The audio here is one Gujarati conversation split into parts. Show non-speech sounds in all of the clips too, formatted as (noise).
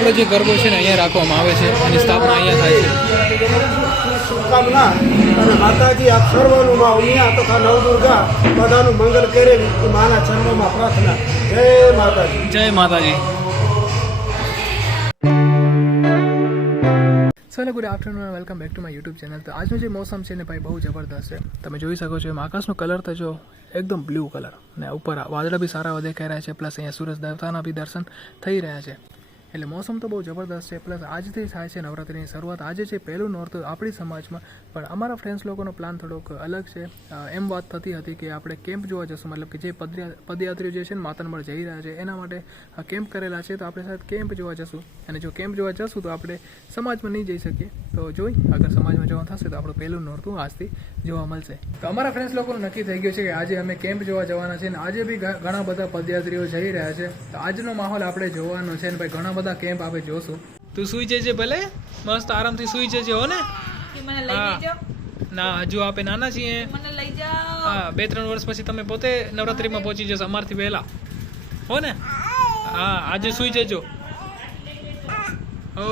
આપણો જે ગરબો છે ને અહીંયા રાખવામાં આવે છે એની સ્થાપના અહીંયા થાય છે. માતાજી આપ સર્વનું માં ઉમિયા તથા નવદુર્ગા બધાનું મંગલ કરે માના ચરણોમાં પ્રાર્થના. જય માતાજી. જય માતાજી. Hello good afternoon welcome back to my YouTube channel તો આજનું જે મોસમ છે ને ભાઈ બહુ જબરદસ્ત છે. તમે જોઈ શકો છો એમ આકાશનો કલર તો જો એકદમ બ્લુ કલર ને ઉપર વાદળા બી સારા દેખાઈ રહ્યા છે પ્લસ અહીંયા સૂરજ દેવતાના બી દર્શન થઈ રહ્યા છે. એટલે મોસમ તો બહુ જબરદસ્ત છે પ્લસ આજથી થાય છે નવરાત્રિની શરૂઆત. આજે છે પહેલું નોર્થ આપણી સમાજમાં, પણ અમારા ફ્રેન્ડ્સ લોકોનો પ્લાન થોડોક અલગ છે. એમ વાત થતી હતી કે આપણે કેમ્પ જોવા જશું, મતલબ કે જે પદયાત્રીઓ જે છે ને માતનમળ જઈ રહ્યા છે, એના માટે કેમ્પ કરેલા છે, તો આપણે સાથે કેમ્પ જોવા જશું. અને જો કેમ્પ જોવા જશું, તો આપણે સમાજમાં નહીં જઈ શકીએ. તો જોઈ, અગર સમાજમાં જવાનું થશે, તો આપણું પહેલું નોરતું આજથી જોવા મળશે. તો અમારા ફ્રેન્ડ્સ લોકોનું નક્કી થઈ ગયું છે કે આજે અમે કેમ્પ જોવા જવાના છે અને આજે બી ઘણા બધા પદયાત્રીઓ જઈ રહ્યા છે. તો આજનો માહોલ આપણે જોવાનો છે ને ભાઈ ઘણા બધા કેમ્પ આપણે જોશું. તું સુઈ જજે ભલે. મસ્ત આરામથી સુઈ જજે હો ને? મને લઈ. ના હજુ આપણે નાના છીએ. મને લઈ જાઓ. હા બે ત્રણ વર્ષ પછી તમે પોતે નવરાત્રીમાં પહોંચી જશો અમારથી વહેલા. હો ને? હા આજે સુઈ જજો. ઓ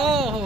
ઓહો.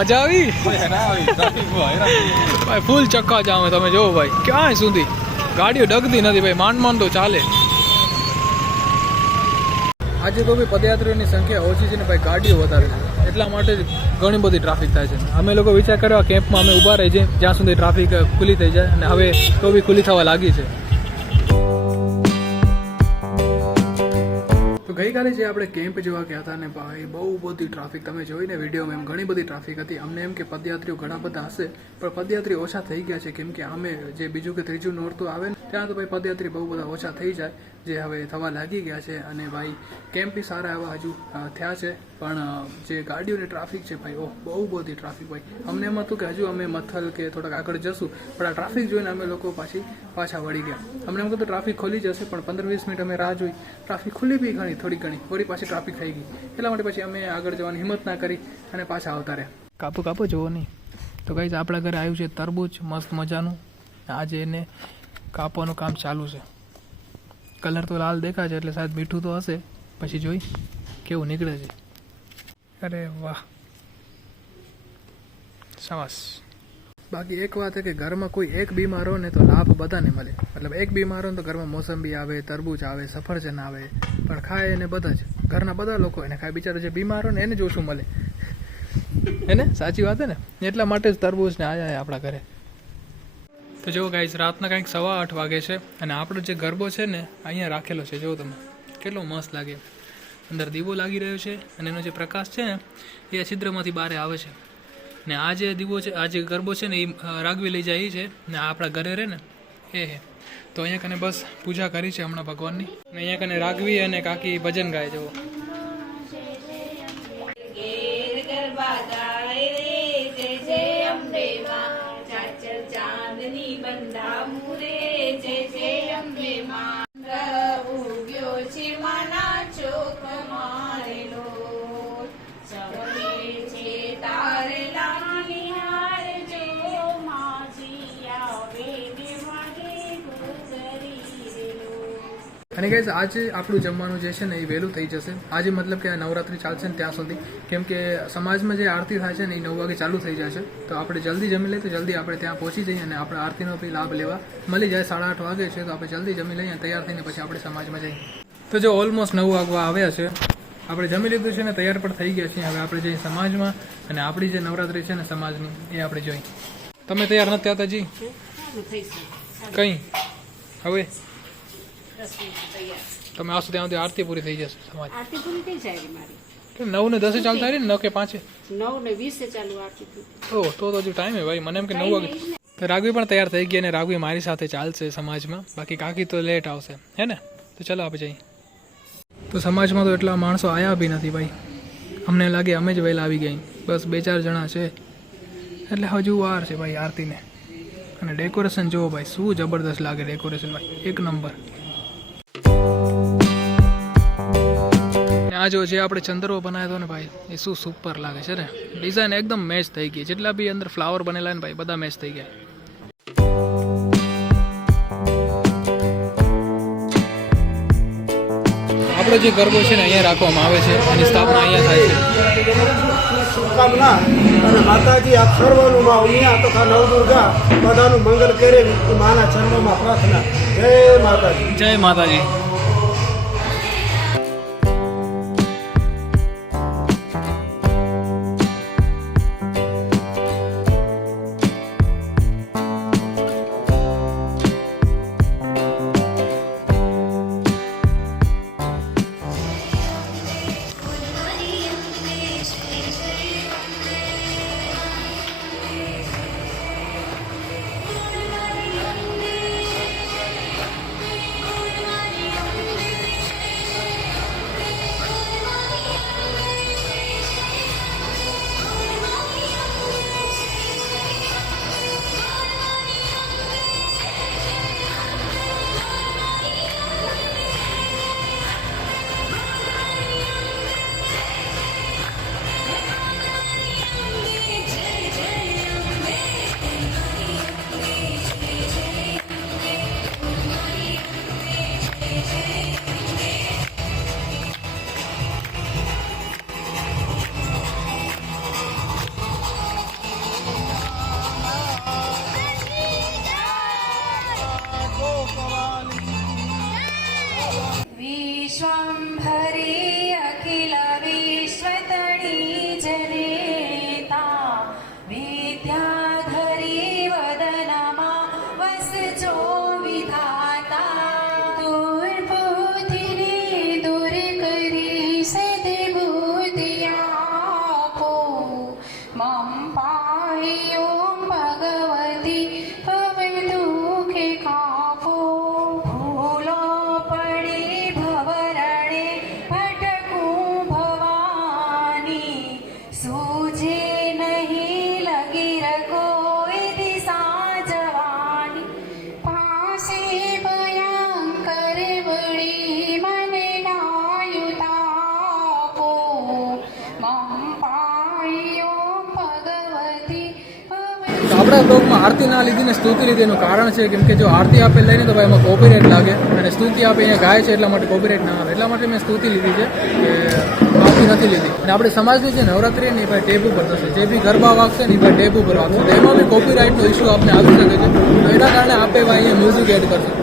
મજા આવી? ભાઈ ફૂલ ચક્કા જામે તમે જોવો ભાઈ. ક્યાંય સુધી? ગાડીઓ ડગતી નથી ભાઈ માંડ માંડ તો ચાલે. આજે તો ભાઈ પદયાત્રીઓની સંખ્યા ઓછી છે ને ભાઈ ગાડીઓ વધારે છે. એટલા માટે જ ઘણી બધી ટ્રાફિક થાય છે. અમે લોકો વિચાર કર્યો આ કેમ્પમાં અમે ઊભા રહી જઈએ જ્યાં સુધી ટ્રાફિક ખુલ્લી થઈ જાય. અને હવે તો બી ખુલ્લી થવા લાગી છે. ગઈકાલે જે આપણે કેમ્પ જોવા ગયા હતા ને ભાઈ, બહુ બધી ટ્રાફિક તમે જોઈને વિડીયોમાં એમ ઘણી બધી ટ્રાફિક હતી. અમને એમ કે પદયાત્રીઓ ઘણા બધા હશે, પણ પદયાત્રી ઓછા થઈ ગયા છે. કેમ કે અમે જે બીજું કે ત્રીજું નોરતું આવે ને, ત્યાં તો ભાઈ પદયાત્રી બહુ બધા ઓછા થઈ જાય, જે હવે થવા લાગી ગયા છે. અને ભાઈ, કેમ્પ બી સારા એવા હજુ થયા છે. પણ જે ગાડીઓની ટ્રાફિક છે ભાઈ, ઓહ, બહુ બધી ટ્રાફિક ભાઈ અમને એમ હતું કે હજુ અમે મથલ કે થોડાક આગળ જશું, પણ આ ટ્રાફિક જોઈને અમે લોકો પાછી, પાછા વળી ગયા. અમને એમ કહ્યું ટ્રાફિક ખોલી જશે, પણ પંદર વીસ મિનિટ અમે રાહ જોઈ. ટ્રાફિક ખુલ્લી બી ઘણી થોડી ઘણી થોડી પાછી ટ્રાફિક થઈ ગઈ. એટલા માટે પછી અમે આગળ જવાની હિંમત ના કરી અને પાછા આવતા રહ્યા. કાપો કાપો જોવો નહીં. તો કઈ આપણા ઘરે આવ્યું છે તરબૂચ, મસ્ત મજાનું. આજે એને કાપવાનું કામ ચાલુ છે. કલર તો લાલ દેખાશે એટલે સાહેબ મીઠું તો હશે. પછી જોઈ કેવું નીકળે છે. અરે વાહ. શાબાશ. બાકી એક વાત છે કે ઘરમાં કોઈ એક બીમાર હોય ને તો લાભ બધાને મળે. મતલબ એક બીમાર હોય તો ઘરમાં મોસંબી આવે, તરબૂચ આવે, સફરજન આવે, પણ ખાય એને બધા જ. ઘરના બધા લોકો એને ખાય. બિચારો જે બીમાર હોય ને એને જ ઓછું મળે. એને સાચી વાત છે ને? એટલા માટે જ તરબૂચ ને આયા આપણા ઘરે. તો જો ગાઈઝ રાતના કંઈક સવા આઠ વાગે છે અને આપણો જે ગરબો છે ને, અહીંયા રાખેલો છે. જો તમે. કેટલો મસ્ત લાગે. અંદર દીવો લાગી રહ્યો છે અને એનો જે પ્રકાશ છે ને, એ છિદ્રમાંથી બહાર આવે છે. ને આ જે દીવો છે, આ જે ગરબો છે ને એ રાગવી લઈ જાય છે. ને આપણા ઘરે રહે ને, એ હે તો અહીંયા કને બસ પૂજા કરી છે હમણાં ભગવાનની. ને અહીંયા કને રાગવી અને કાકી ભજન ગાય જવો અને ગાઈઝ આજે આપણું જમવાનું જે છે ને એ વહેલું થઈ જશે. આજે મતલબ કે નવરાત્રી ચાલશે ને ત્યાં સુધી. કેમ કે સમાજમાં જે આરતી થાય છે ને એ નવ વાગે ચાલુ થઈ જશે તો આપણે જલ્દી જમી લઈએ તો જલ્દી આપણે ત્યાં પહોંચી જઈએ અને આપણે આરતીનો બી લાભ લેવા મળી જાય. સાડા આઠ વાગે છે તો આપણે જલ્દી જમી લઈએ તૈયાર થઈને પછી આપણે સમાજમાં જઈએ. તો જો ઓલમોસ્ટ નવ વાગવા આવ્યા છે. આપણે જમી લીધું છે ને તૈયાર પણ થઈ ગયા છીએ. હવે આપણે જઈએ સમાજમાં અને આપણી જે નવરાત્રી છે ને સમાજની એ આપણે જોઈએ. તમે તૈયાર નથી થતા જી? કઈ? હવે? તમે આવશો ત્યાં સુધી આરતી પૂરી થઈ જશે સમાજ આરતી પૂરી થઈ જાય મારી. નવ ને દસે ચાલતા રહી ને? નવ કે પાંચે? નવ ને વીસે ચાલુ આરતી તો તો હજુ ટાઈમ હે ભાઈ. મને એમ કે નવ વાગે. તો રાઘવી પણ તૈયાર થઈ ગઈ અને રાઘવી મારી સાથે ચાલશે સમાજમાં. બાકી કાકી તો લેટ આવશે. હે ને? તો ચાલો આપણે જઈએ. તો સમાજમાં તો એટલા માણસો આવ્યા બી નથી ભાઈ. અમને લાગે અમે જ વહેલા આવી ગઈ બસ બે ચાર જણા છે. એટલે હજુ વાર છે ભાઈ આરતીને. અને ડેકોરેશન જુઓ ભાઈ શું જબરદસ્ત લાગે ડેકોરેશન ભાઈ. એક નંબર જો જે આપણે ચંદ્રો બનાવ્યો ને ભાઈ એ શું સુપર લાગે છે ને ડિઝાઇન એકદમ મેચ થઈ ગઈ. જેટલા બી અંદર ફ્લાવર બનેલા ને ભાઈ બધા મેચ થઈ ગયા. આપણો જે ગરબો છે ને અહીંયા રાખવામાં આવે છે એની સ્થાપના અહીંયા થાય છે. અને માતાજી આપ સર્વનું માં ઉમિયા તથા નવદુર્ગા બધાનું મંગલ કરે માના ચરણોમાં પ્રાર્થના. જય માતાજી. જય માતાજી. विश्वम्भरे આપણા બ્લોગમાં આરતી ના લીધી ને સ્તુતિ લીધી એનું કારણ છે કેમ કે જો આરતી આપે લઈને તો ભાઈ એમાં કોપીરાઇટ લાગે અને સ્તુતિ આપે અહીંયા ગાય છે એટલા માટે કોપીરાઇટ ના આવે. એટલા માટે મેં સ્તુતિ લીધી છે કે આરતી નથી લીધી. અને આપણે સમાજની જે નવરાત્રી ને ભાઈ ટેબ ઉપર થશે. જે બી ગરબા વાગશે ને એ ભાઈ ટેબ ઉપર વાગશે એમાં બી કોપીરાઇટનો ઇસ્યુ આપને આવી શકે છે. તો એના કારણે આપે ભાઈ અહીંયા મ્યુઝિક એડ કરશે.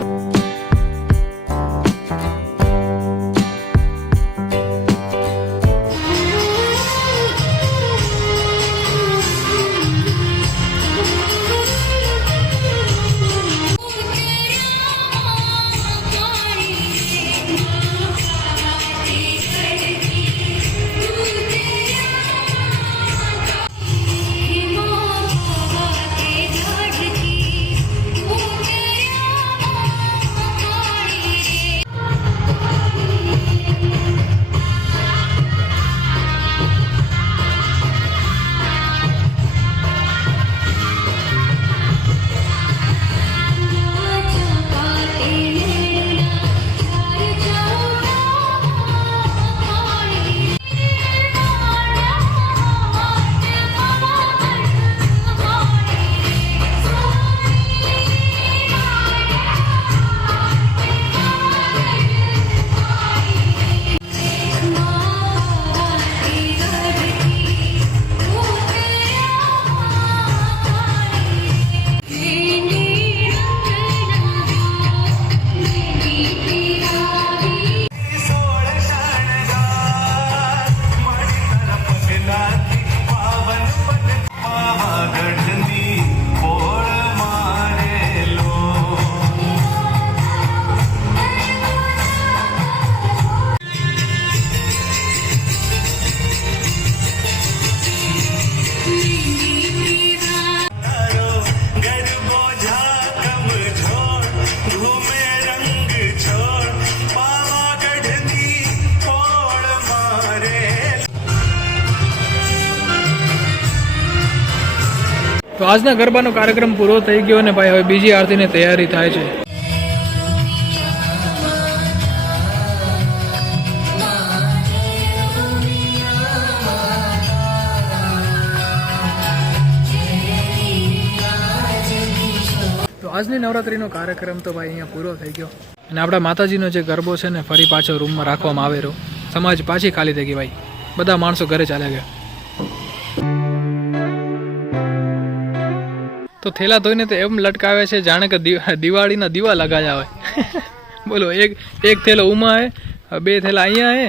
તો આજના ગરબાનો કાર્યક્રમ પૂરો થઈ ગયો અને ભાઈ હવે બીજી આરતીની તૈયારી થાય છે. આજની નવરાત્રીનો કાર્યક્રમ તો ભાઈ અહીંયા પૂરો થઈ ગયો. અને આપણા માતાજીનો જે ગરબો છે ને ફરી પાછો રૂમમાં રાખવામાં આવેલો. સમાજ પાછી ખાલી થઈ ગઈ ભાઈ. બધા માણસો ઘરે ચાલ્યા ગયા. તો થેલા ધોઈને તો એમ લટકાવે છે જાણે કે દિવા- દિવાળીના દીવા લગાવ્યા હોય. (laughs) બોલો એક એક થેલો ઉમા હે બે થેલા અહીંયા હે